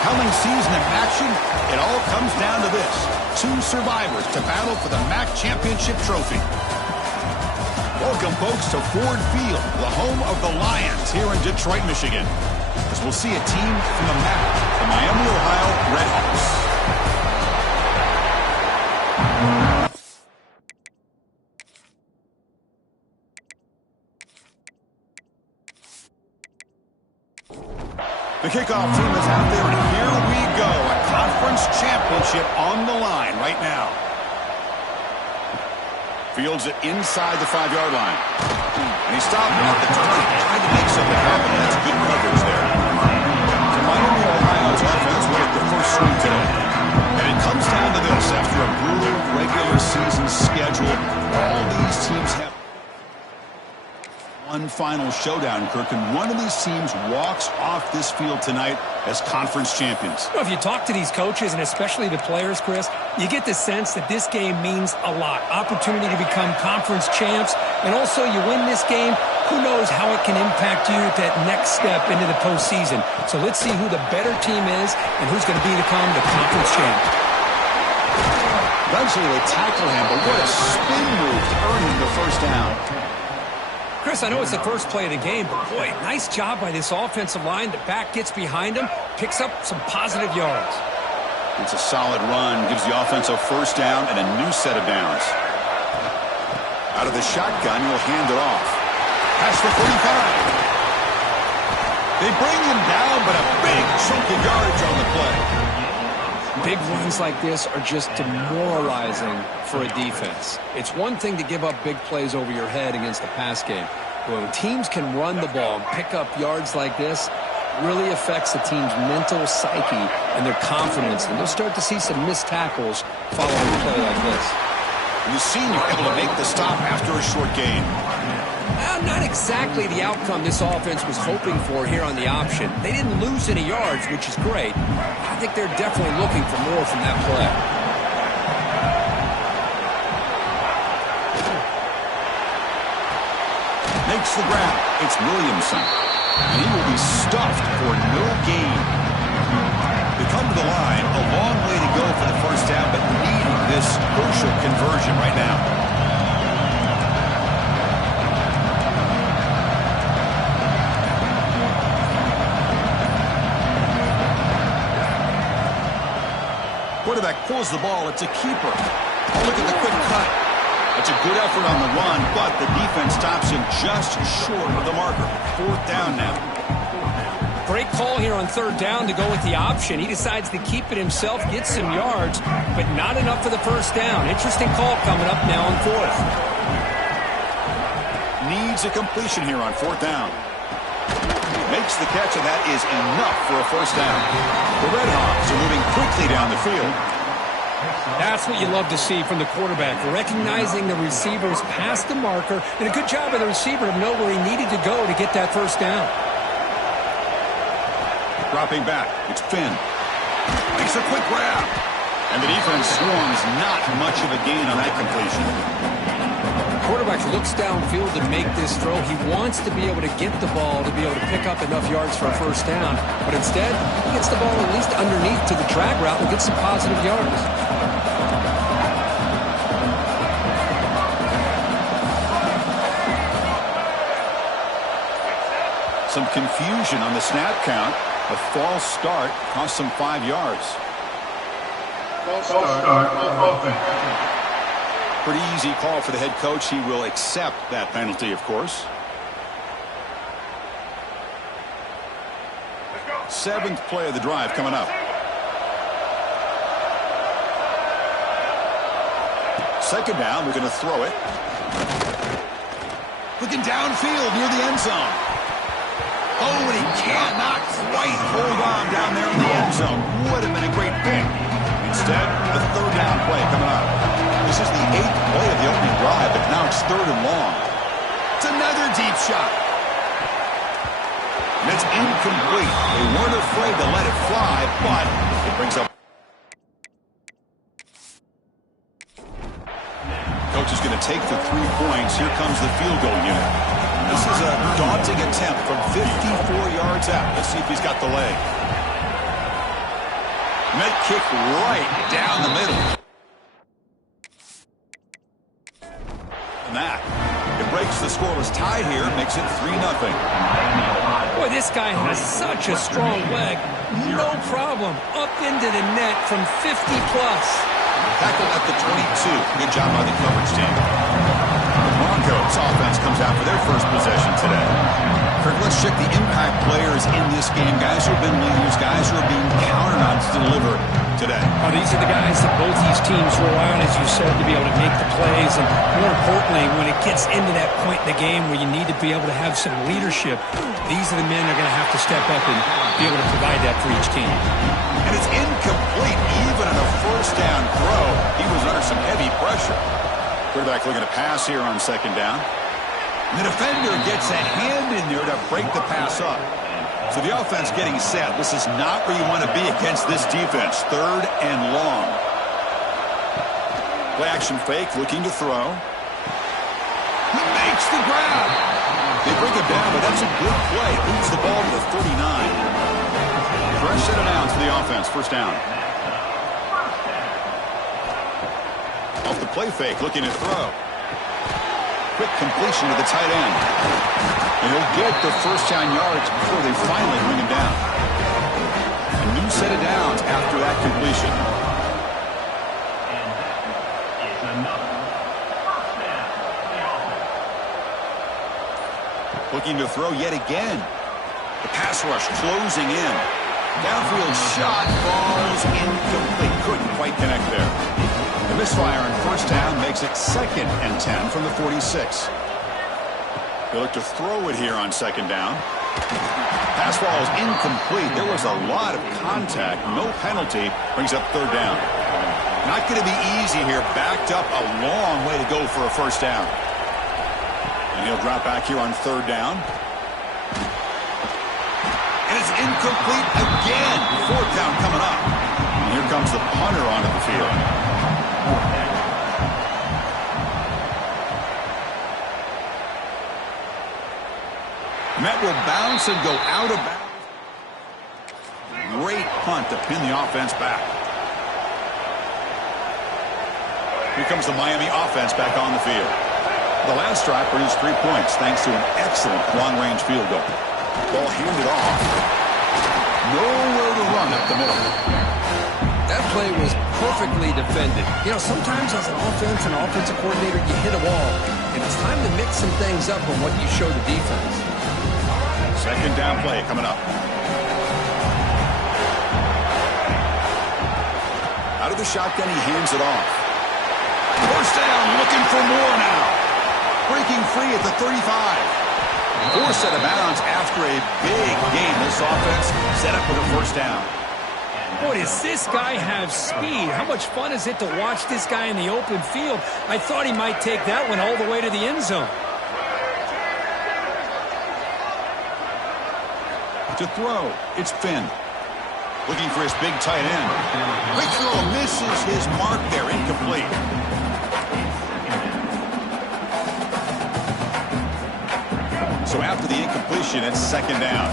compelling season of action, it all comes down to this. 2 survivors to battle for the MAC championship trophy. Welcome, folks, to Ford Field, the home of the Lions here in Detroit, Michigan. As we'll see a team from the MAC, the Miami, Ohio Redhawks. The kickoff team is out there, and here we go. A conference championship on the line right now. Fields it inside the 5-yard line. And he stopped at the target, trying to make something happen. That's good coverage there. So Miami, Ohio's offense will get the first swing today. And it comes down to this. After a brutal regular season schedule, all these teams have one final showdown, Kirk, and one of these teams walks off this field tonight as conference champions. Well, if you talk to these coaches, and especially the players, Chris, you get the sense that this game means a lot. Opportunity to become conference champs, and also you win this game, who knows how it can impact you at that next step into the postseason. So let's see who the better team is and who's going to become the conference champ. Eventually they tackle him, but what a spin move to earn him the first down. Chris, I know it's the first play of the game, but boy, nice job by this offensive line. The back gets behind him, picks up some positive yards. It's a solid run, gives the offense a first down and a new set of downs. Out of the shotgun, he'll hand it off. Pass for 45. They bring him down, but a big chunk of yardage on the play. Big runs like this are just demoralizing for a defense. It's one thing to give up big plays over your head against the pass game. But when teams can run the ball and pick up yards like this, it really affects the team's mental psyche and their confidence. And you'll start to see some missed tackles following a play like this. And the senior able to make the stop after a short gain. Not exactly the outcome this offense was hoping for here on the option. They didn't lose any yards, which is great. I think they're definitely looking for more from that play. Makes the grab. It's Williamson. And he will be stuffed for no gain. They come to the line. A long way to go for the first down, but needing this crucial conversion right now. Quarterback pulls the ball. It's a keeper. Oh, look at the quick cut. It's a good effort on the run, but the defense stops him just short of the marker. 4th down now. Great call here on 3rd down to go with the option. He decides to keep it himself, get some yards, but not enough for the first down. Interesting call coming up now on 4th. Needs a completion here on 4th down. Makes the catch, and that is enough for a first down. The Redhawks are moving quickly down the field. That's what you love to see from the quarterback, recognizing the receiver's past the marker, and a good job of the receiver to know where he needed to go to get that first down. Dropping back, it's Finn. Makes a quick grab. And the defense swarms, not much of a gain on that completion. Quarterback looks downfield to make this throw. He wants to be able to get the ball to be able to pick up enough yards for a first down. But instead, he gets the ball at least underneath to the drag route and gets some positive yards. Some confusion on the snap count. A false start cost them 5 yards. False start, offense. Pretty easy call for the head coach. He will accept that penalty, of course. 7th play of the drive coming up. Second down, we're going to throw it. Looking downfield near the end zone. Oh, and he cannot quite hold on down there in the end zone. Would have been a great pick. Instead, the 3rd down play coming up. This is the 8th play of the opening drive, but now it's 3rd and long. It's another deep shot. And it's incomplete. They weren't afraid to let it fly, but it brings up. Coach is going to take the 3 points. Here comes the field goal unit. This is a daunting attempt from 54 yards out. Let's see if he's got the leg. Met kick right down the middle. And that, it breaks the scoreless tie here, makes it 3-0. Boy, this guy has such a strong leg. No problem. Up into the net from 50+. Tackled at the 22. Good job by the coverage team. The Broncos offense comes out for their first possession today. Kirk, let's check the impact players in this game. Guys who have been leaders, guys who are being counted on to deliver today. Oh, these are the guys that both these teams rely on, as you said, to be able to make the plays. And more importantly, when it gets into that point in the game where you need to be able to have some leadership, these are the men that are going to have to step up and be able to provide that for each team. And it's incomplete, even on a first down throw. He was under some heavy pressure. Quarterback looking to pass here on second down. And the defender gets a hand in there to break the pass up. So the offense getting set. This is not where you want to be against this defense. 3rd and long. Play action fake, looking to throw. He makes the grab. They bring him down, but that's a good play. Moves the ball to the 39. Fresh set of downs for the offense. First down. Off the play fake, looking to throw. Quick completion to the tight end. And he'll get the first down yards before they finally bring him down. A new set of downs after that completion. Looking to throw yet again. The pass rush closing in. Downfield shot, falls incomplete. Couldn't quite connect there. The misfire on first down makes it 2nd and 10 from the 46. They look to throw it here on second down. Pass ball is incomplete. There was a lot of contact. No penalty. Brings up 3rd down. Not going to be easy here. Backed up a long way to go for a first down. And he'll drop back here on 3rd down. And it's incomplete again. 4th down coming up. And here comes the punter onto the field. Met will bounce and go out of bounds. Great punt to pin the offense back. Here comes the Miami offense back on the field. The last drive produced 3 points thanks to an excellent long-range field goal. Ball handed off. Nowhere to run up the middle. That play was perfectly defended. You know, sometimes as an offensive coordinator, you hit a wall. And it's time to mix some things up on what you show the defense. Second down play coming up. Out of the shotgun, he hands it off. First down, looking for more now. Breaking free at the 35. 4th set of bounds after a big game. This offense set up with a first down. Boy, does this guy have speed. How much fun is it to watch this guy in the open field? I thought he might take that one all the way to the end zone. To throw, it's Finn. Looking for his big tight end. Quick throw, misses his mark there, incomplete. So after the incompletion, it's second down.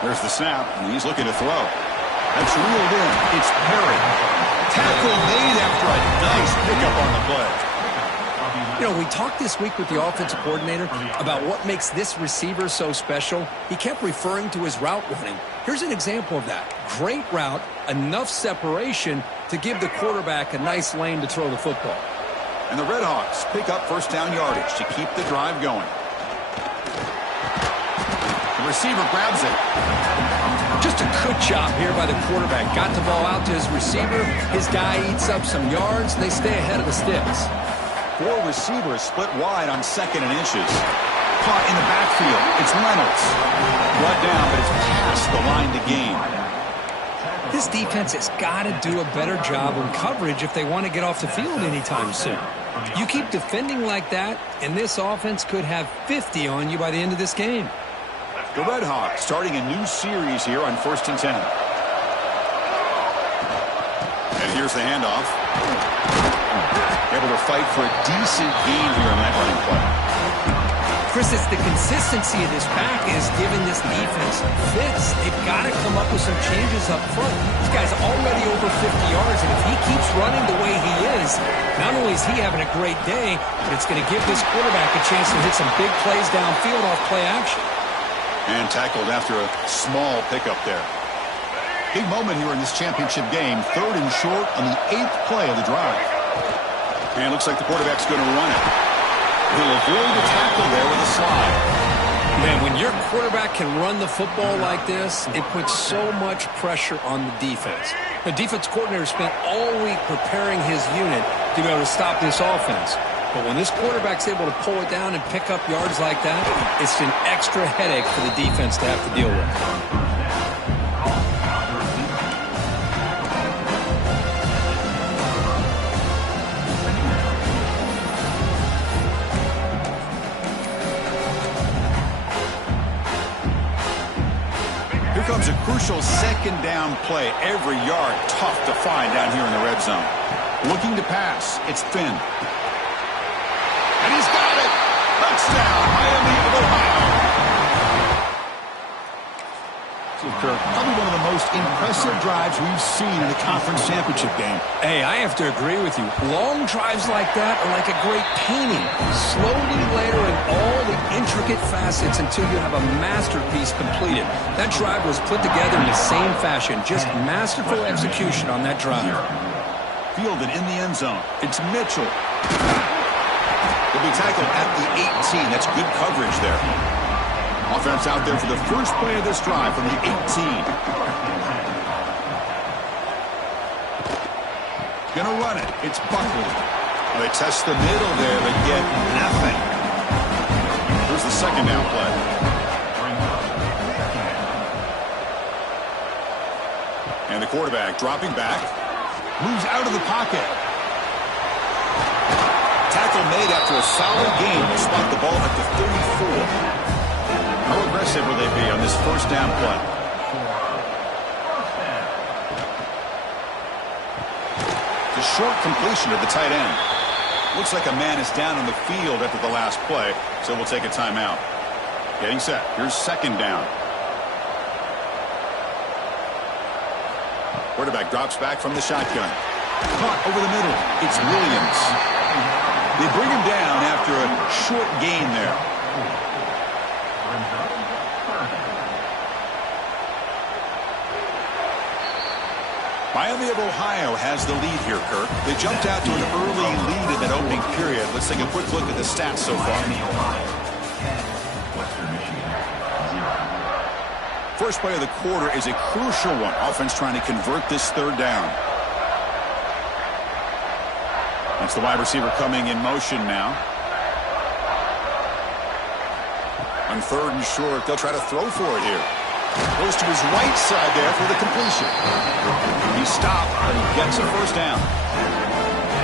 There's the snap, and he's looking to throw. That's reeled in. It's Perry. Tackle made after a nice pickup on the play. You know, we talked this week with the offensive coordinator about what makes this receiver so special. He kept referring to his route running. Here's an example of that. Great route, enough separation to give the quarterback a nice lane to throw the football. And the Redhawks pick up first down yardage to keep the drive going. The receiver grabs it. Just a good job here by the quarterback. Got the ball out to his receiver. His guy eats up some yards. They stay ahead of the sticks. 4 receivers split wide on 2nd and inches. Caught in the backfield. It's Reynolds. Brought down, but it's past the line to gain. This defense has got to do a better job in coverage if they want to get off the field anytime soon. You keep defending like that, and this offense could have 50 on you by the end of this game. The Redhawks starting a new series here on 1st and 10. And here's the handoff. Able to fight for a decent gain here in that running play. Chris, it's the consistency of this pack is giving this defense fits. They've got to come up with some changes up front. This guy's already over 50 yards, and if he keeps running the way he is, not only is he having a great day, but it's going to give this quarterback a chance to hit some big plays downfield off play action. And tackled after a small pickup there. Big moment here in this championship game. 3rd and short on the 8th play of the drive. And it looks like the quarterback's going to run it. He'll avoid the tackle there with a slide. Man, when your quarterback can run the football like this, it puts so much pressure on the defense. The defense coordinator spent all week preparing his unit to be able to stop this offense. But when this quarterback's able to pull it down and pick up yards like that, it's an extra headache for the defense to have to deal with. Comes a crucial 2nd down play. Every yard tough to find down here in the red zone. Looking to pass. It's Finn. And he's got it. Touchdown, Miami of Ohio. Kirk, probably one of the most impressive drives we've seen in a conference championship game. Hey, I have to agree with you. Long drives like that are like a great painting. Slowly layering all the intricate facets until you have a masterpiece completed. That drive was put together in the same fashion. Just masterful execution on that drive. Fielded in the end zone. It's Mitchell. He'll be tackled at the 18. That's good coverage there. Offense out there for the first play of this drive from the 18. Gonna run it. It's Buckley. Well, they test the middle there, but get nothing. Here's the 2nd down play. And the quarterback dropping back. Moves out of the pocket. Tackle made after a solid gain to spot the ball at the 34. How aggressive will they be on this 1st down play? The short completion to the tight end. Looks like a man is down on the field after the last play, so we'll take a timeout. Getting set. Here's 2nd down. Quarterback drops back from the shotgun. Caught over the middle. It's Williams. They bring him down after a short gain there. Miami of Ohio has the lead here, Kirk. They jumped out to an early lead in that opening period. Let's take a quick look at the stats so far. First play of the quarter is a crucial one. Offense trying to convert this 3rd down. That's the wide receiver coming in motion now. On 3rd and short, they'll try to throw for it here. Goes to his right side there for the completion. He stopped, but he gets a 1st down.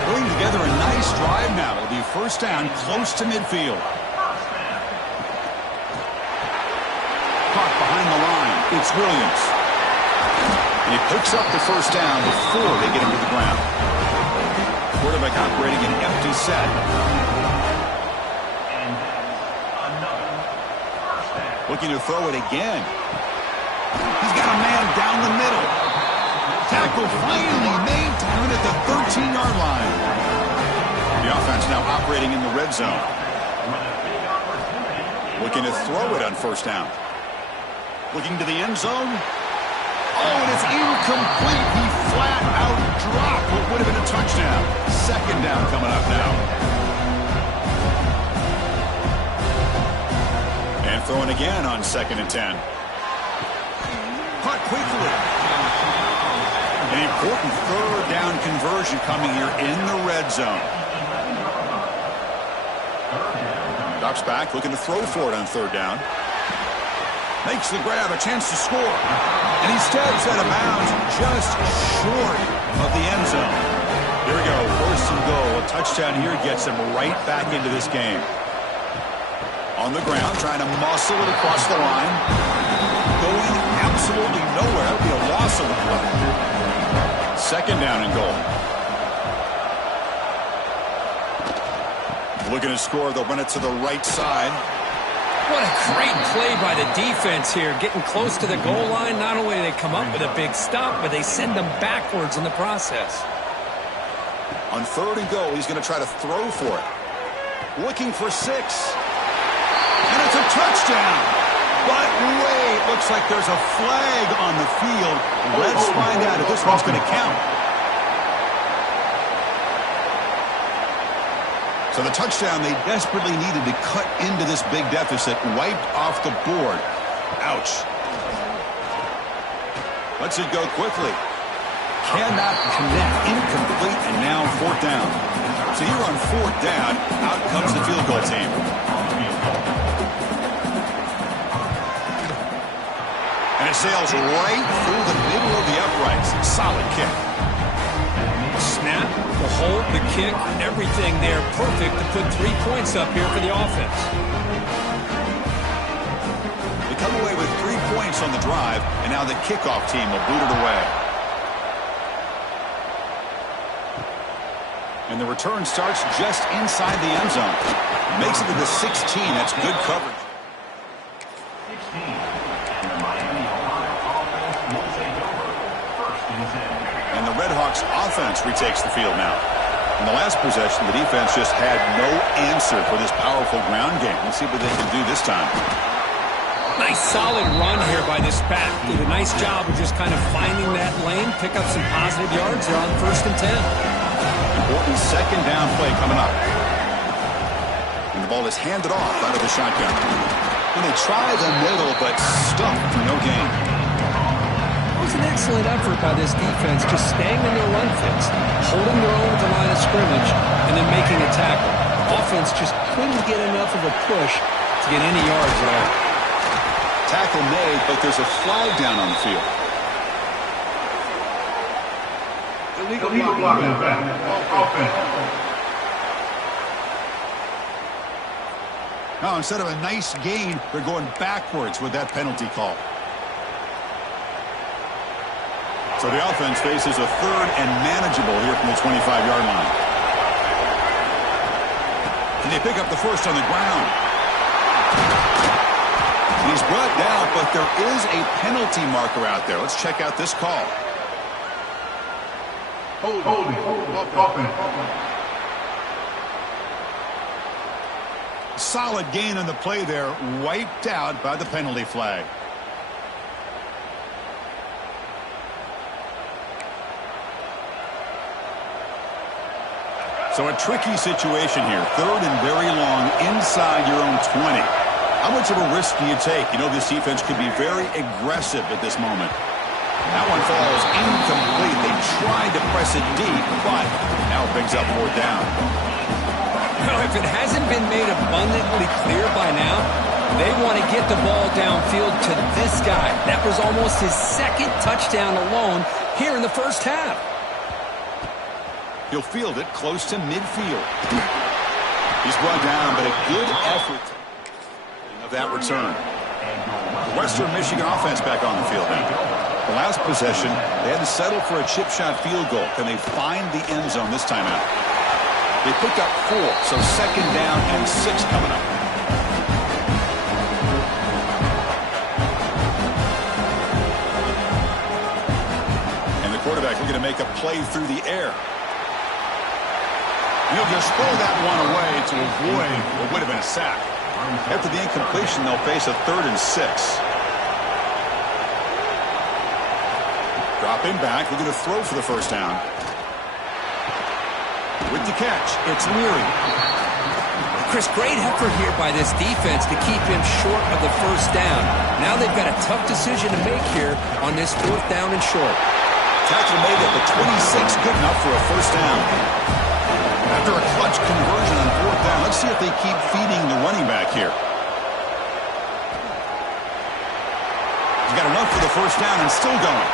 Putting together a nice drive now. It'll be 1st down close to midfield. Caught behind the line. It's Williams. And he picks up the 1st down before they get him to the ground. Quarterback operating an empty set. Looking to throw it again. He's got a man down the middle. Tackle finally made down at the 13-yard line. The offense now operating in the red zone. Looking to throw it on 1st down. Looking to the end zone. Oh, and it's incomplete. He flat out dropped what would have been a touchdown. 2nd down coming up now. And throwing again on 2nd and 10. Caught quickly. An important 3rd down conversion coming here in the red zone. Drops back, looking to throw for it on 3rd down. Makes the grab, a chance to score. And he steps out of bounds just short of the end zone. Here we go, 1st and goal. A touchdown here gets him right back into this game. On the ground, trying to muscle it across the line. Going absolutely nowhere. That would be a loss of the play. 2nd down and goal. Looking to score, they'll run it to the right side. What a great play by the defense here. Getting close to the goal line, not only do they come up with a big stop, but they send them backwards in the process. On 3rd and goal, he's going to try to throw for it. Looking for 6. And it's a touchdown. But wait, looks like there's a flag on the field. Let's find out if this one's going to count. So the touchdown they desperately needed to cut into this big deficit, wiped off the board. Ouch. Lets it go quickly. Cannot connect, incomplete, and now 4th down. So here on 4th down, out comes the field goal team. And it sails right through the middle of the uprights. Solid kick. Snap, the hold, the kick, everything there perfect to put 3 points up here for the offense. They come away with 3 points on the drive, and now the kickoff team will boot it away. And the return starts just inside the end zone. Makes it to the 16. That's good coverage. And the Redhawks offense retakes the field now. In the last possession, the defense just had no answer for this powerful ground game. Let's see what they can do this time. Nice solid run here by this back. Did a nice job of just kind of finding that lane, pick up some positive yards there on 1st and 10. Important 2nd down play coming up. And the ball is handed off out of the shotgun. And they try the middle, but stuffed for no gain. It was an excellent effort by this defense, just staying in their run fits, holding their own at the line of scrimmage, and then making a tackle. Offense just couldn't get enough of a push to get any yards at all. Tackle made, but there's a flag down on the field. Illegal block in the back. Offense. Now, instead of a nice gain, they're going backwards with that penalty call. So the offense faces a 3rd and manageable here from the 25-yard line. And they pick up the 1st on the ground. He's brought down, but there is a penalty marker out there. Let's check out this call. Holding. Offense. Solid gain on the play there, wiped out by the penalty flag. So a tricky situation here. 3rd and very long inside your own 20. How much of a risk do you take? You know this defense could be very aggressive at this moment. That one falls incomplete. They tried to press it deep, but now it brings up 4th down. Well, if it hasn't been made abundantly clear by now, they want to get the ball downfield to this guy. That was almost his 2nd touchdown alone here in the 1st half. He'll field it close to midfield. He's brought down, but a good effort of that return. The Western Michigan offense back on the field now. The last possession, they had to settle for a chip shot field goal. Can they find the end zone this time out? They picked up 4, so 2nd down and 6 coming up. And the quarterback looking to make a play through the air. He'll just throw that one away to avoid what would have been a sack. After the incompletion, they'll face a 3rd and 6. Dropping back, looking to throw for the 1st down. With the catch, it's Leary. Chris, great effort here by this defense to keep him short of the 1st down. Now they've got a tough decision to make here on this 4th down and short. Tackle made at the 26, good enough for a 1st down. After a clutch conversion on 4th down, let's see if they keep feeding the running back here. He's got enough for the 1st down and still going.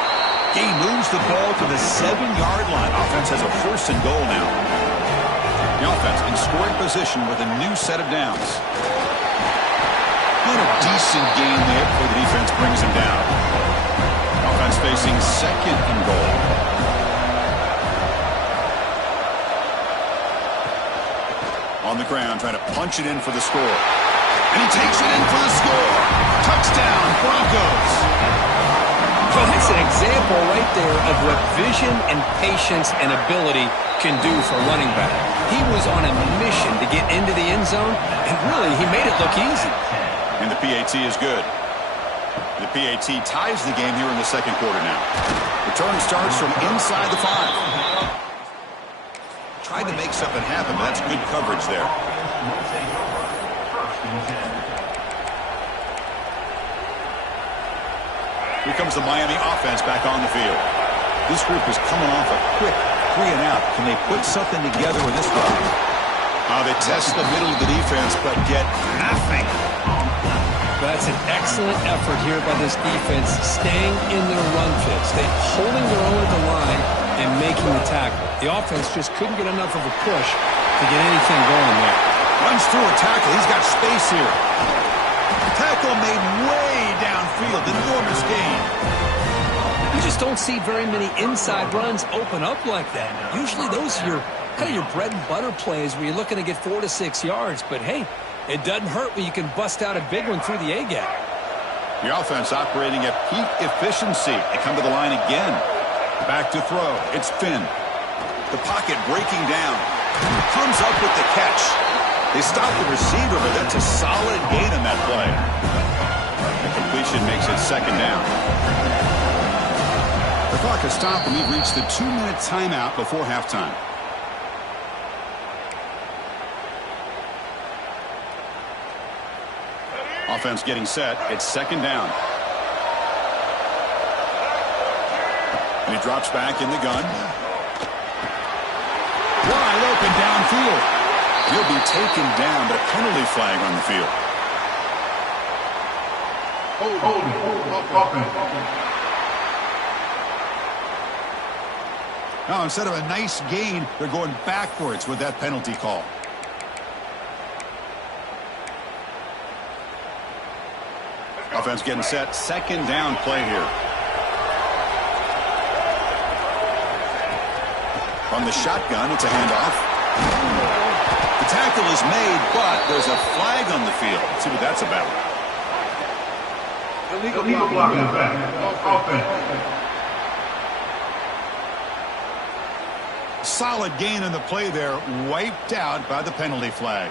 He moves the ball to the 7-yard line. Offense has a 1st and goal now. The offense in scoring position with a new set of downs. Not a decent gain there before the defense brings him down. Offense facing 2nd and goal. On the ground, trying to punch it in for the score. And he takes it in for the score. Touchdown, Broncos. Well, that's an example right there of what vision and patience and ability can do for running back. He was on a mission to get into the end zone, and really, he made it look easy. And the PAT is good. The PAT ties the game here in the second quarter now. Return starts from inside the 5. Tried to make something happen, but that's good coverage there. Here comes the Miami offense back on the field. This group is coming off a quick 3-and-out. Can they put something together with this drive? They test the middle of the defense, but get nothing. That's an excellent effort here by this defense, staying in their run fit, holding their own at the line and making the tackle. The offense just couldn't get enough of a push to get anything going there. Runs through a tackle. He's got space here. Tackle made way downfield. Enormous gain. You just don't see very many inside runs open up like that. Usually those are kind of your bread and butter plays where you're looking to get 4 to 6 yards. But, hey, it doesn't hurt when you can bust out a big one through the A-gap. The offense operating at peak efficiency. They come to the line again. Back to throw. It's Finn. The pocket breaking down. Comes up with the catch. They stop the receiver, but that's a solid gain on that play. The completion makes it second down. The clock has stopped, and we've reached the 2-minute timeout before halftime. Offense getting set. It's second down. And he drops back in the gun. Wide open downfield. He'll be taken down, but a penalty flag on the field. Now, instead of a nice gain, they're going backwards with that penalty call. Offense getting set. Second down play here. From the shotgun, it's a handoff. The tackle is made, but there's a flag on the field. Let's see what that's about. Illegal blocking offense. Solid gain on the play there, wiped out by the penalty flag.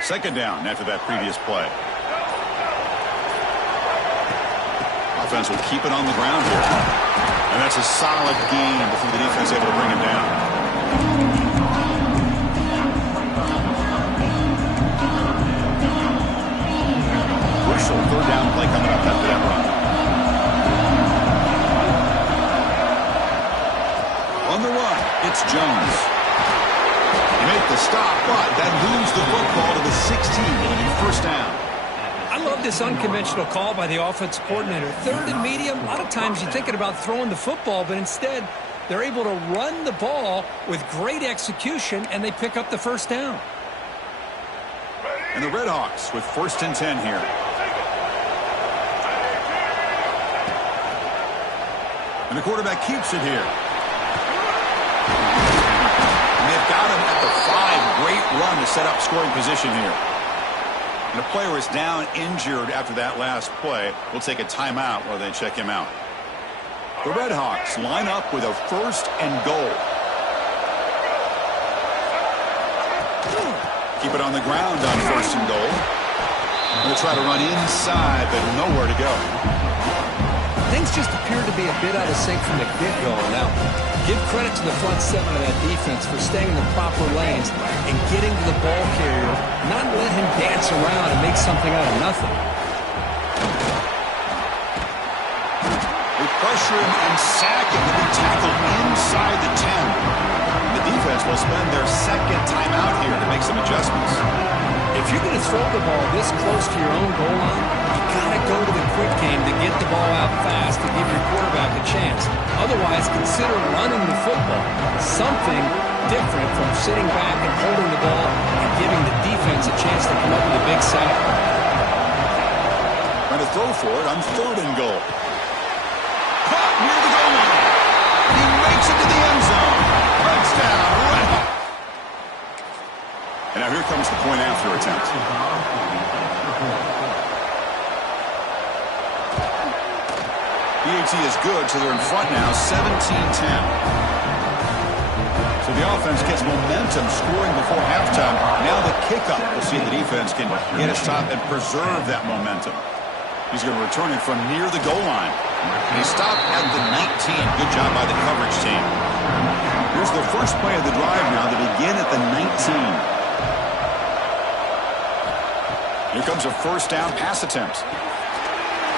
Second down after that previous play. Offense will keep it on the ground here. And that's a solid gain before the defense able to bring him down. Crucial third down play coming up after that run. On the run, it's Jones. Make the stop, but that moves the football to the 16. It'll be first down. I love this unconventional call by the offensive coordinator. Third and medium, a lot of times you're thinking about throwing the football, but instead they're able to run the ball with great execution, and they pick up the first down. And the Redhawks with first and 10 here. And the quarterback keeps it here. They've got him at the 5. Great run to set up scoring position here. And the player is down injured after that last play. We'll take a timeout while they check him out. The Redhawks line up with a first and goal. Keep it on the ground on first and goal. They'll try to run inside, but nowhere to go. Things just appear to be a bit out of sync from the get-go. Now, give credit to the front seven of that defense for staying in the proper lanes and getting to the ball carrier, not let him dance around and make something out of nothing. They pressure him and sack him with a tackle inside the 10. And the defense will spend their second timeout here to make some adjustments. If you're going to throw the ball this close to your own goal line, you got to go to the quick game to get the ball out fast to give your quarterback a chance. Otherwise, consider running the football. Something different from sitting back and holding the ball and giving the defense a chance to come up with a big sack. go for it on 3rd and goal. Caught near the goal line. He makes it to the end zone. Touchdown, Red Hawks. And now here comes the point after attempt. PAT is good, so they're in front now, 17-10. So the offense gets momentum scoring before halftime. Now the kickoff. We'll see if the defense can get a stop and preserve that momentum. He's going to return it from near the goal line. And he stopped at the 19. Good job by the coverage team. Here's the first play of the drive now. They begin at the 19. Here comes a first down pass attempt.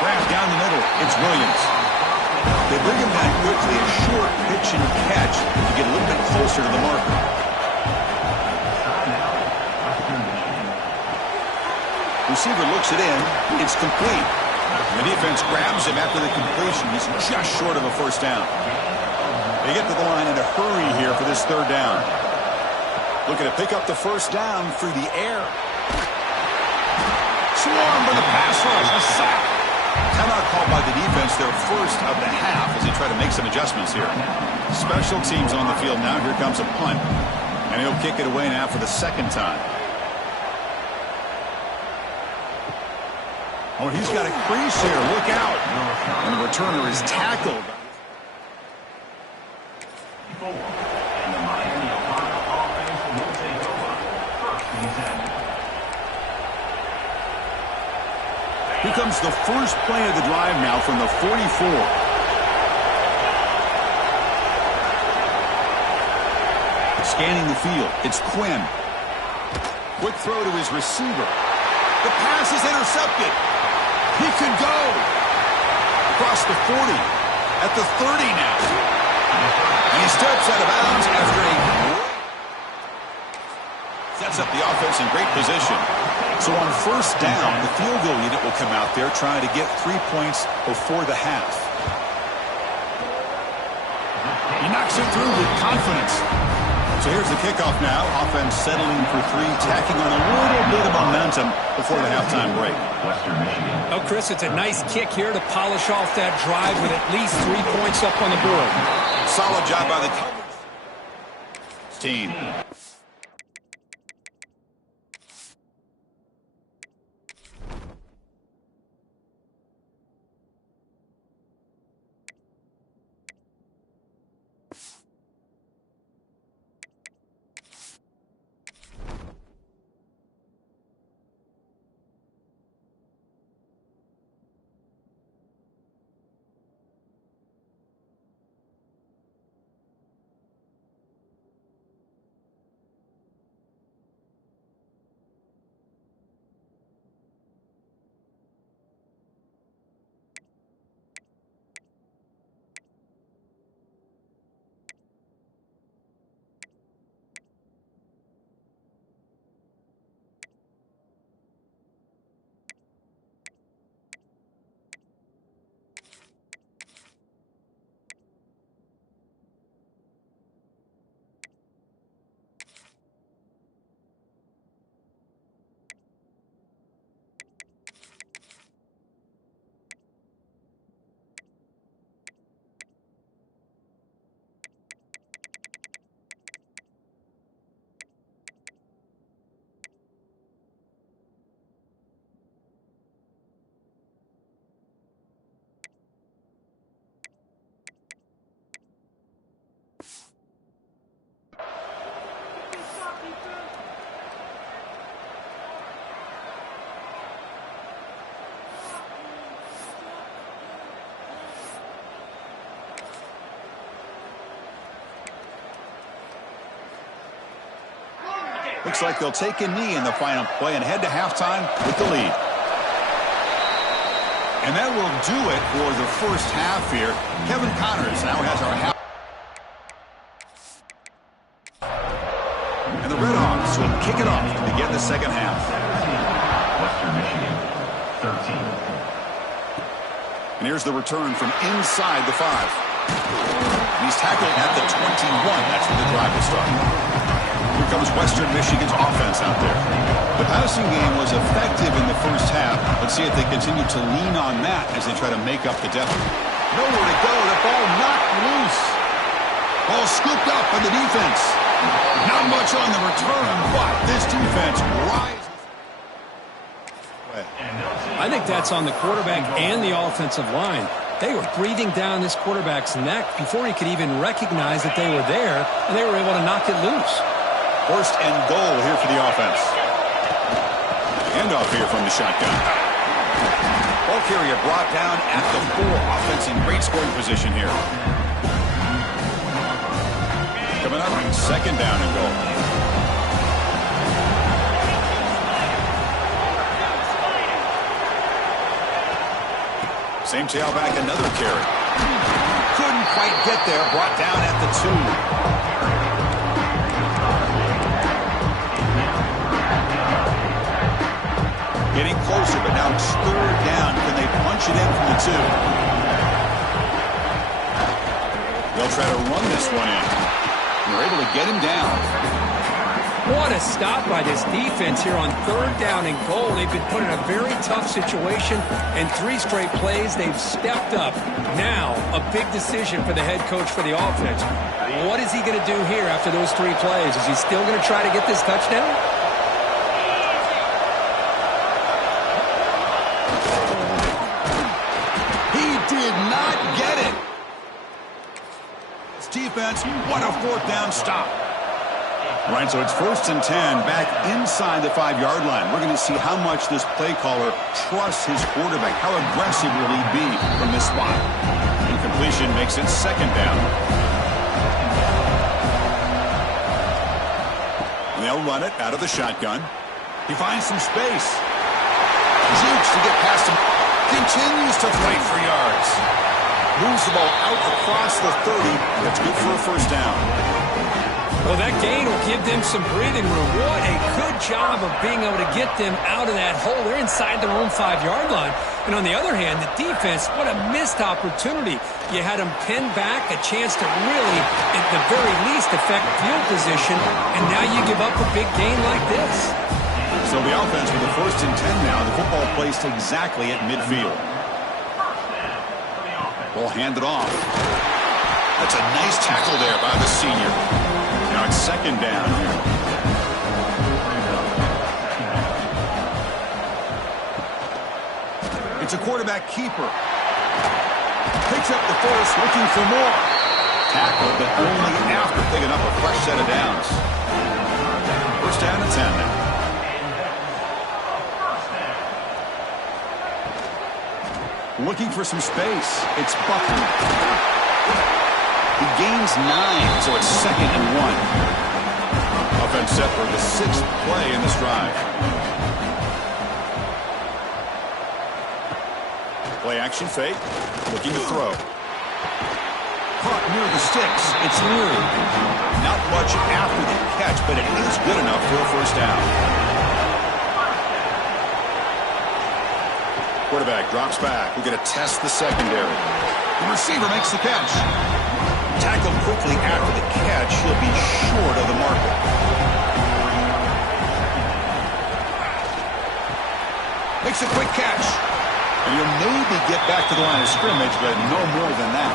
Grab down the middle. It's Williams. They bring him back quickly. A short pitch and catch to get a little bit closer to the marker. Receiver looks it in. It's complete. The defense grabs him after the completion. He's just short of a first down. They get to the line in a hurry here for this 3rd down. Looking to pick up the first down through the air. Swarmed by the pass rush. A sack. Timeout called by the defense, their first of the half, as they try to make some adjustments here. Special teams on the field now. Here comes a punt. And he'll kick it away now for the 2nd time. Oh, he's got a crease here. Look out. And the returner is tackled. And the Miami Ohio offense will take over. 1st and 10. Here comes the first play of the drive now from the 44. Scanning the field, it's Quinn. Quick throw to his receiver. The pass is intercepted. He could go. Across the 40. At the 30 now. And he steps out of bounds after a sets up the offense in great position. So on first down, the field goal unit will come out there trying to get 3 points before the half. He knocks it through with confidence. So here's the kickoff now. Offense settling for 3, tacking on a little bit of momentum before the halftime break. Western Michigan. Oh, Chris, it's a nice kick here to polish off that drive with at least 3 points up on the board. Solid job by the coverage team. Looks like they'll take a knee in the final play and head to halftime with the lead. And that will do it for the first half here. Kevin Connors now has our half. And the Red Hawks will kick it off to begin the second half. Western Michigan, 13. And here's the return from inside the 5. And he's tackled at the 21. That's where the drive will start. Here comes Western Michigan's offense out there. The passing game was effective in the first half. Let's see if they continue to lean on that as they try to make up the deficit. Nowhere to go. The ball knocked loose. Ball scooped up by the defense. Not much on the return, but this defense rises. I think that's on the quarterback and the offensive line. They were breathing down this quarterback's neck before he could even recognize that they were there, and they were able to knock it loose. First and goal here for the offense. Handoff here from the shotgun. Ball carrier brought down at the 4. Offense in great scoring position here. Coming up, second down and goal. Same tailback, another carry. Couldn't quite get there, brought down at the 2. Getting closer, but now it's third down. Can they punch it in from the 2? They'll try to run this one in. And they're able to get him down. What a stop by this defense here on third down and goal. They've been put in a very tough situation, and 3 straight plays, they've stepped up. Now, a big decision for the head coach for the offense. What is he going to do here after those 3 plays? Is he still going to try to get this touchdown? He did not get it. This defense, what a fourth down stop. Right, so it's first and 10 back inside the 5-yard line. We're going to see how much this play caller trusts his quarterback. How aggressive will he be from this spot? Incompletion makes it second down. And they'll run it out of the shotgun. He finds some space. Jukes to get past him. Continues to fight for yards. Moves the ball out across the 30. That's good for a first down. Well, that gain will give them some breathing room. What a good job of being able to get them out of that hole. They're inside their own 5-yard line. And on the other hand, the defense, what a missed opportunity. You had them pinned back, a chance to really, at the very least, affect field position, and now you give up a big gain like this. So the offense with the first and 10 now. The football placed exactly at midfield. Ball handed off. That's a nice tackle there by the senior. Now it's second down here. It's a quarterback keeper. Picks up the first, looking for more. Tackled, but only after picking up a fresh set of downs. First down and 10 now. Looking for some space. It's Buckner. He gains 9, so it's second and 1. Offense set for the 6th play in this drive. Play action fake. Looking to throw. Caught near the sticks. It's Leary. Not much after the catch, but it is good enough for a first down. Quarterback drops back. We're going to test the secondary. The receiver makes the catch. Tackled quickly after the catch. He'll be short of the marker. Makes a quick catch. And he'll maybe get back to the line of scrimmage, but no more than that.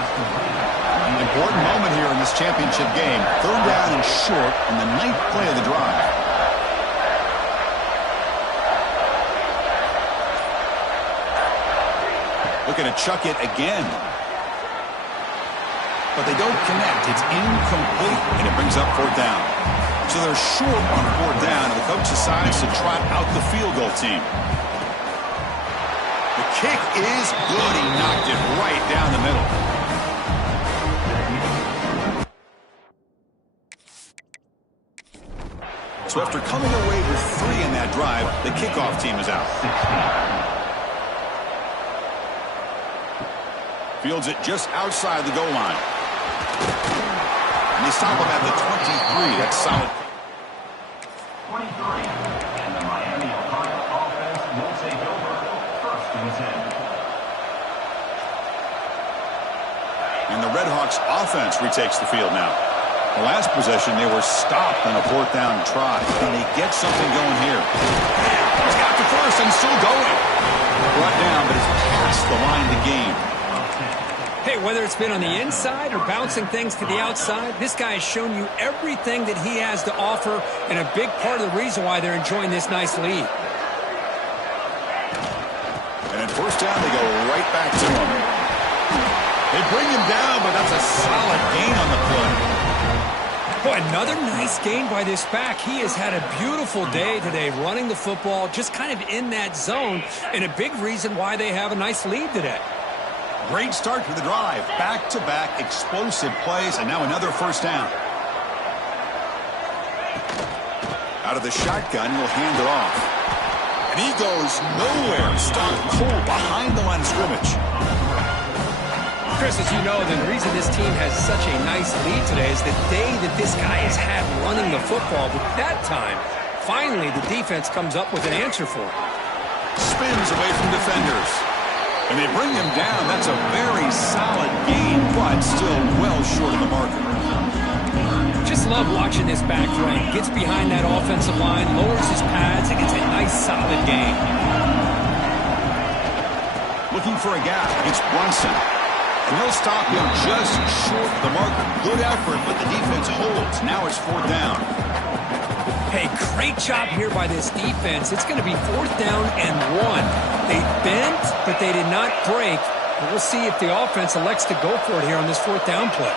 An important moment here in this championship game. Third down and short in the 9th play of the drive. Looking to chuck it again. But they don't connect. It's incomplete, and it brings up fourth down. So they're short on fourth down, and the coach decides to trot out the field goal team. The kick is good. He knocked it right down the middle. So after coming away with 3 in that drive, the kickoff team is out. Fields it just outside the goal line. And they stop him at the 23. That's solid. 23. And the Miami Ohio offense will take over first and 10. And the Redhawks offense retakes the field now. The last possession, they were stopped on a 4th down try. Can they get something going here? He's got the first and still going. Brought down, but it's past the line to gain. Hey, whether it's been on the inside or bouncing things to the outside, this guy has shown you everything that he has to offer, and a big part of the reason why they're enjoying this nice lead. And in 1st down, they go right back to him. They bring him down, but that's a solid gain on the play. Boy, another nice gain by this back. He has had a beautiful day today running the football, just kind of in that zone, and a big reason why they have a nice lead today. Great start to the drive. Back-to-back explosive plays, and now another 1st down. Out of the shotgun, he'll hand it off. And he goes nowhere. Stopped cold behind the line of scrimmage. Chris, as you know, the reason this team has such a nice lead today is the day that this guy has had running the football. But that time, finally, the defense comes up with an answer for him. Spins away from defenders. And they bring him down. That's a very solid gain, but still well short of the marker. Just love watching this back run. Gets behind that offensive line, lowers his pads, and gets a nice solid gain. Looking for a gap against Brunson. And they'll stop him just short of the marker. Good effort, but the defense holds. Now it's 4th down. Hey, great job here by this defense. It's going to be 4th down and 1. They bent, but they did not break. We'll see if the offense elects to go for it here on this 4th down play.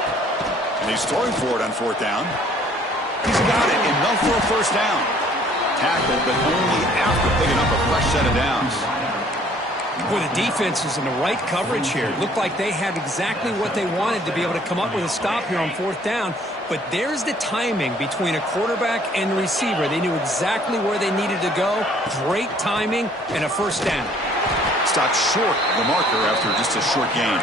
And he's throwing for it on 4th down. He's got it, enough for a 1st down. Tackled, but only after picking up a fresh set of downs. Boy, the defense is in the right coverage here. Looked like they had exactly what they wanted to be able to come up with a stop here on 4th down. But there's the timing between a quarterback and the receiver. They knew exactly where they needed to go. Great timing and a 1st down. Stopped short of the marker after just a short gain.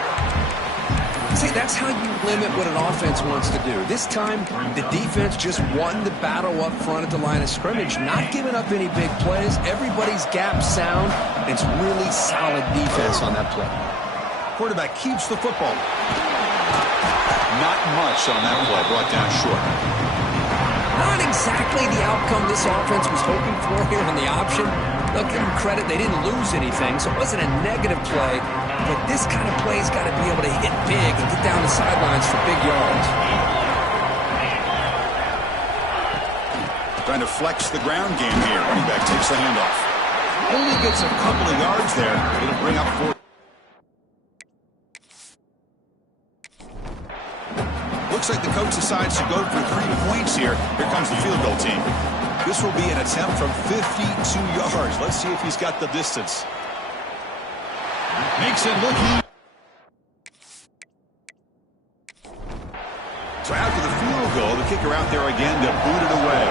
See, that's how you limit what an offense wants to do. This time, the defense just won the battle up front at the line of scrimmage, not giving up any big plays. Everybody's gap sound. It's really solid defense on that play. Quarterback keeps the football. Not much on that play, brought down short. Not exactly the outcome this offense was hoping for here on the option. They'll give them credit. They didn't lose anything, so it wasn't a negative play. But this kind of play's got to be able to hit big and get down the sidelines for big yards. Trying to flex the ground game here. Running back takes the handoff. Only gets a couple of yards there. It'll bring up 4. Looks like the coach decides to go for 3 points here. Here comes the field goal team. This will be an attempt from 52 yards. Let's see if he's got the distance. Makes it look easy. So after the field goal, the kicker out there again to boot it away.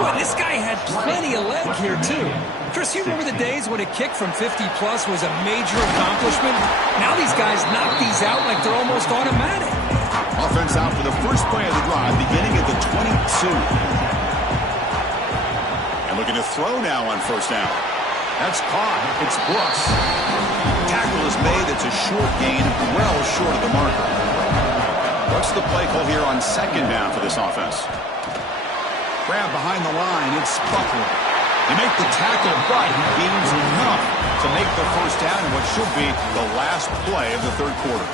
Boy, this guy had plenty of leg here, too. Chris, you remember the days when a kick from 50-plus was a major accomplishment? Now these guys knock these out like they're almost automatic. Offense out for the first play of the drive, beginning at the 22. And looking to throw now on 1st down. That's caught. It's Brooks. Tackle is made. It's a short gain, well short of the marker. What's the play call here on 2nd down for this offense? Grab behind the line. It's Butler. They make the tackle, but he gains enough to make the 1st down in what should be the last play of the 3rd quarter.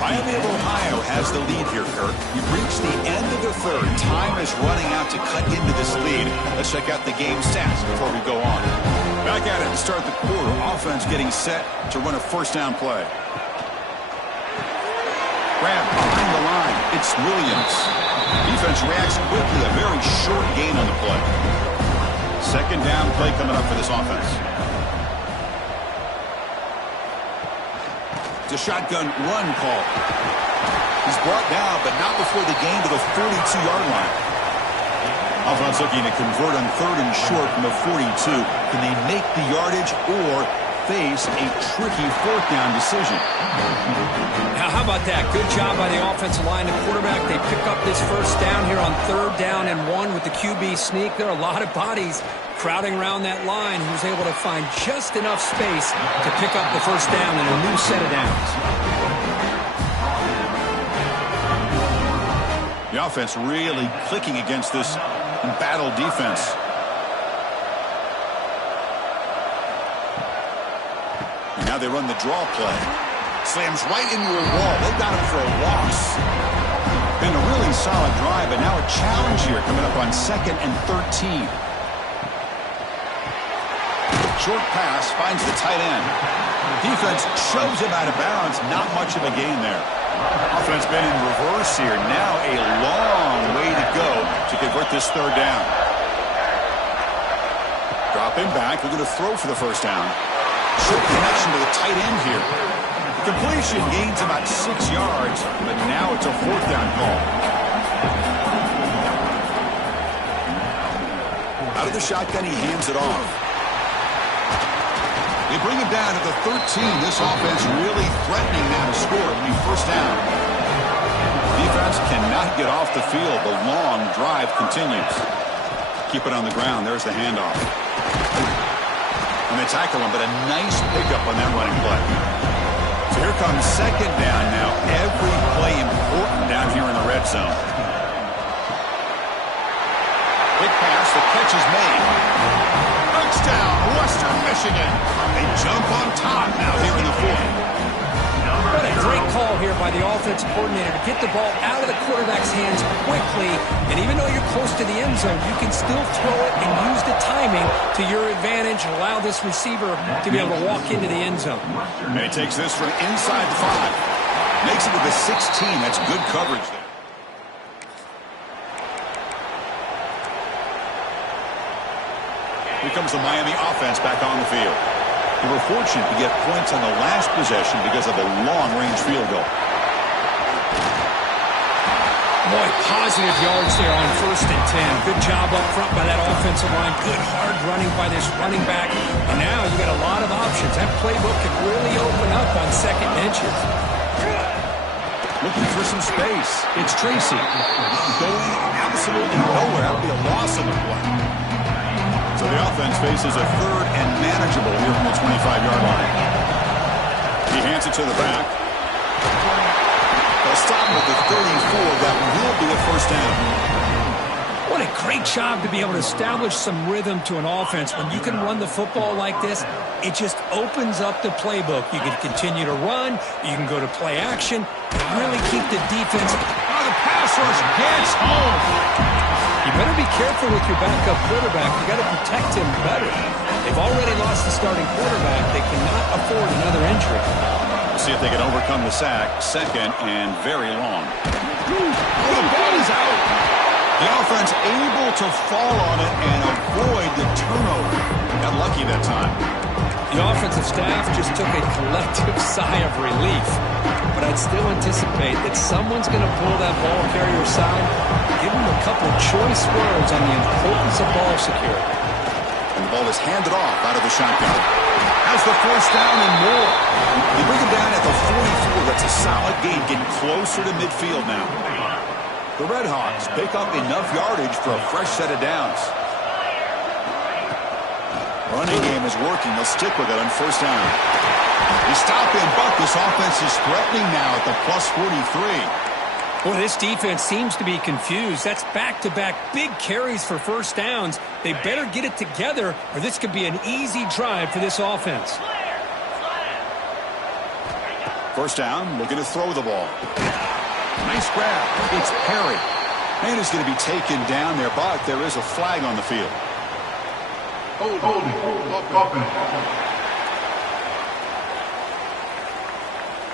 Miami of Ohio has the lead here, Kirk. We've reached the end of the 3rd. Time is running out to cut into this lead. Let's check out the game stats before we go on. Back at it to start the quarter. Offense getting set to run a 1st down play. Grab behind the line. It's Williams. Defense reacts quickly. A very short gain on the play. 2nd down play coming up for this offense. It's a shotgun run call. He's brought down, but not before the gain to the 42-yard line. Offense looking to convert on 3rd and short from the 42. Can they make the yardage or face a tricky 4th down decision? Now, how about that? Good job by the offensive line and quarterback. They pick up this 1st down here on 3rd down and 1 with the QB sneak. There are a lot of bodies crowding around that line. He was able to find just enough space to pick up the 1st down and a new set of downs. offense really clicking against this embattled defense. And now they run the draw play. Slams right into a wall. They've got him for a loss. Been a really solid drive, but now a challenge here coming up on 2nd and 13. Short pass finds the tight end. Defense shoves him out of bounds. Not much of a gain there. Offense been in reverse here. Now a long way to go to convert this 3rd down. Drop him back. They're going to throw for the 1st down. Short connection to the tight end here. The completion gains about 6 yards, but now it's a 4th down call. Out of the shotgun, he hands it off. They bring him down to the 13. This offense really threatening now to score. It'll be 1st down. Defense cannot get off the field. The long drive continues. Keep it on the ground. There's the handoff. And they tackle him, but a nice pickup on that running play. So here comes 2nd down now. Every play important down here in the red zone. Quick pass. The catch is made. Touchdown, Western Michigan. They jump on top now here in the 4th. What a great call here by the offensive coordinator to get the ball out of the quarterback's hands quickly. And even though you're close to the end zone, you can still throw it and use the timing to your advantage and allow this receiver to be able to walk into the end zone. And he takes this from inside the 5. Makes it to the 16. That's good coverage there. Here comes the Miami offense back on the field. They were fortunate to get points on the last possession because of a long-range field goal. Boy, positive yards there on 1st and 10. Good job up front by that offensive line. Good hard running by this running back. And now you got a lot of options. That playbook can really open up on 2nd and inches. Looking for some space. It's Tracy. Going absolutely nowhere. That would be a loss on the play. So the offense faces a 3rd and manageable here from the 25-yard line. He hands it to the back. They'll stop him at the 34. That will be a 1st down. What a great job to be able to establish some rhythm to an offense. When you can run the football like this, it just opens up the playbook. You can continue to run. You can go to play action. And really keep the defense. Oh, the pass rush gets home. You better be careful with your backup quarterback. You got to protect him better. They've already lost the starting quarterback. They cannot afford another injury. We'll see if they can overcome the sack. 2nd and very long. Oh, the ball is out. The offense able to fall on it and avoid the turnover. Got lucky that time. The offensive staff just took a collective sigh of relief. But I'd still anticipate that someone's going to pull that ball carrier aside, give him a couple choice words on the importance of ball security. And the ball is handed off out of the shotgun. Has the 1st down and more. They bring him down at the 44. That's a solid gain, getting closer to midfield now. The Red Hawks pick up enough yardage for a fresh set of downs. Running game is working. They'll stick with it on 1st down. They stop him, but this offense is threatening now at the plus 43. Boy, this defense seems to be confused. That's back-to-back big carries for 1st downs. They better get it together, or this could be an easy drive for this offense. 1st down, looking to throw the ball. Nice grab. It's Perry. And he's going to be taken down there, but there is a flag on the field.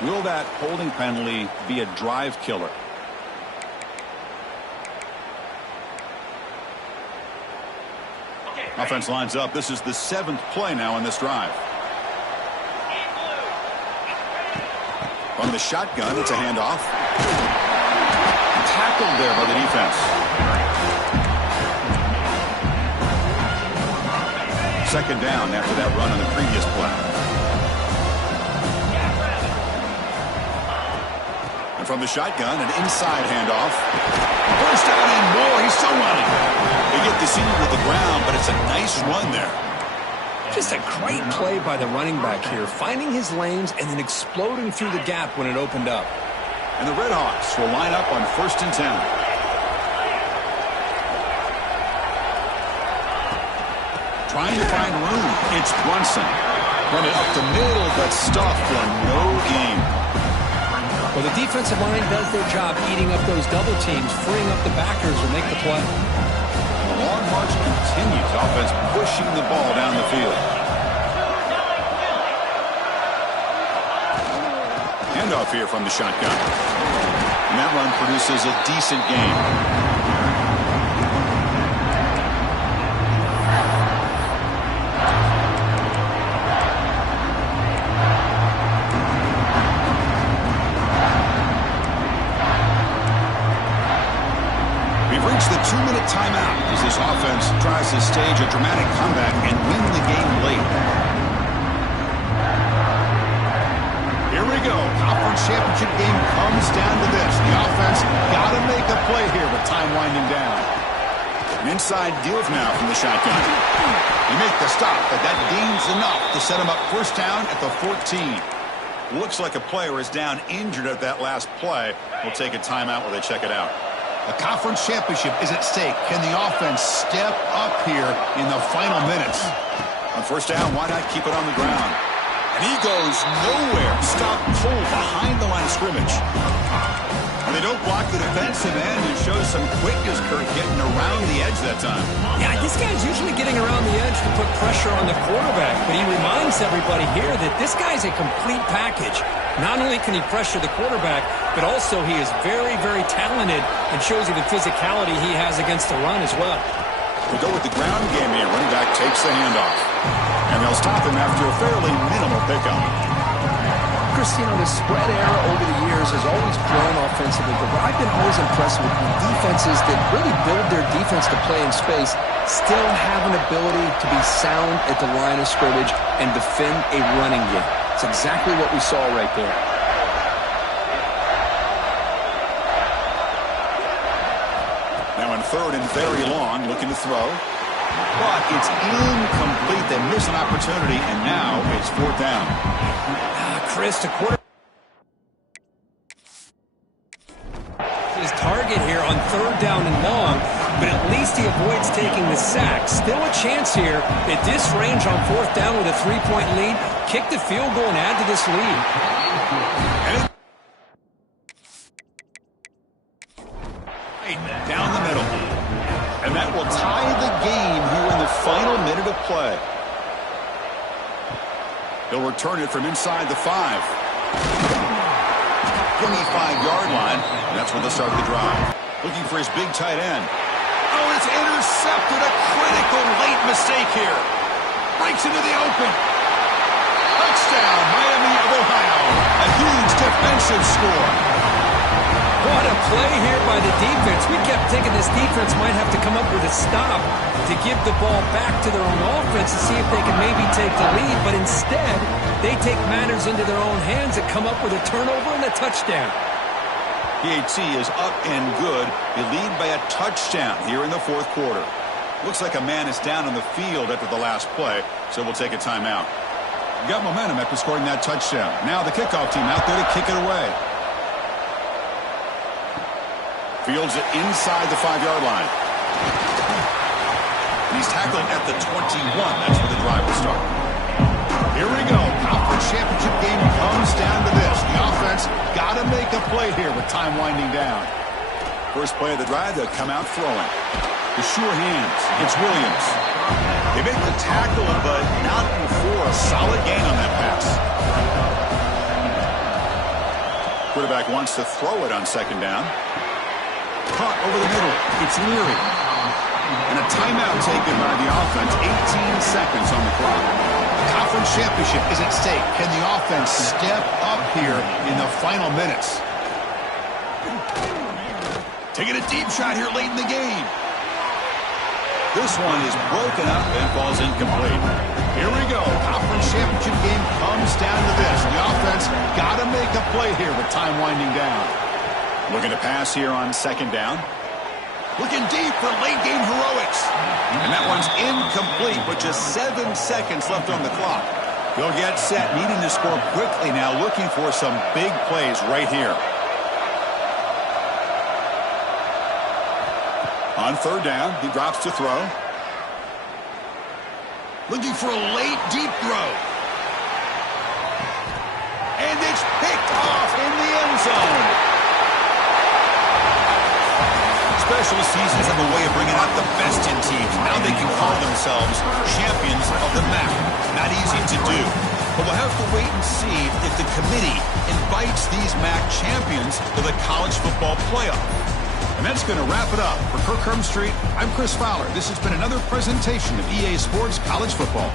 Will that holding penalty be a drive killer? Offense lines up. This is the 7th play now in this drive. From the shotgun, it's a handoff. Tackled there by the defense. 2nd down after that run on the previous play. And from the shotgun, an inside handoff. First down and more. He's still running. They get the senior to the ground, but it's a nice run there. Just a great play by the running back here, finding his lanes and then exploding through the gap when it opened up. And the Red Hawks will line up on 1st and 10. trying to find room. It's Brunson. Run it up the middle, but stuffed for no gain. Well, the defensive line does their job eating up those double teams, freeing up the backers to make the play. The long march continues. Offense pushing the ball down the field. Handoff here from the shotgun. And that run produces a decent gain. The 2-minute timeout as this offense tries to stage a dramatic comeback and win the game late. Here we go. Conference championship game comes down to this. The offense got to make a play here with time winding down. An inside give now from the shotgun. They make the stop, but that gains enough to set him up first down at the 14. Looks like a player is down injured at that last play. We'll take a timeout while they check it out. A conference championship is at stake. Can the offense step up here in the final minutes? On first down, why not keep it on the ground? And he goes nowhere. Stop cold behind the line of scrimmage. And they don't block the defensive end and shows some quickness, Kurt, getting around the edge that time. Yeah, this guy's usually getting around the edge to put pressure on the quarterback, but he reminds everybody here that this guy's a complete package. Not only can he pressure the quarterback, but also he is very, very talented and shows you the physicality he has against the run as well. We go with the ground game here. Running back takes the handoff. And they'll stop him after a fairly minimal pickup. Chris, the spread era over the years has always grown offensively, but what I've been always impressed with defenses that really build their defense to play in space still have an ability to be sound at the line of scrimmage and defend a running game. It's exactly what we saw right there. Now in third and very long, looking to throw. But it's incomplete. They miss an opportunity, and now it's fourth down. Chris, the quarterback. His target here on third down and long, but at least he avoids taking the sack. Still a chance here at this range on fourth down with a 3-point lead. Kick the field goal and add to this lead. Down the middle. And that will tie the game here in the final minute of play. He'll return it from inside the 5. 25-yard line. And that's where they'll start the drive. Looking for his big tight end. Oh, it's intercepted. A critical late mistake here. Breaks into the open. Touchdown, Miami of Ohio. A huge defensive score. What a play here by the defense. We kept thinking this defense might have to come up with a stop to give the ball back to their own offense to see if they can maybe take the lead. But instead, they take matters into their own hands and come up with a turnover and a touchdown. PHC is up and good. They lead by a touchdown here in the fourth quarter. Looks like a man is down on the field after the last play, so we'll take a timeout. We got momentum after scoring that touchdown. Now the kickoff team out there to kick it away. Fields it inside the 5-yard line. And he's tackled at the 21. That's where the drive will start. Here we go. Conference championship game comes down to this. The offense got to make a play here with time winding down. First play of the drive, they'll come out throwing. The sure hands. It's Williams. They make the tackle, but not before a solid gain on that pass. Quarterback wants to throw it on second down. Caught over the middle. It's Leary. And a timeout taken by the offense. 18 seconds on the clock. The conference championship is at stake. Can the offense step up here in the final minutes? Taking a deep shot here late in the game. This one is broken up and falls incomplete. Here we go. Conference championship game comes down to this. The offense got to make a play here with time winding down. Looking to pass here on second down. Looking deep for late game heroics. And that one's incomplete with just 7 seconds left on the clock. They'll get set, needing to score quickly now, looking for some big plays right here. On third down, he drops to throw. Looking for a late, deep throw. And it's picked off in the end zone. Special seasons have a way of bringing out the best in teams. Now they can call themselves champions of the MAC. Not easy to do. But we'll have to wait and see if the committee invites these MAC champions to the college football playoff. And that's going to wrap it up. For Kirk Herbstreit, I'm Chris Fowler. This has been another presentation of EA Sports College Football.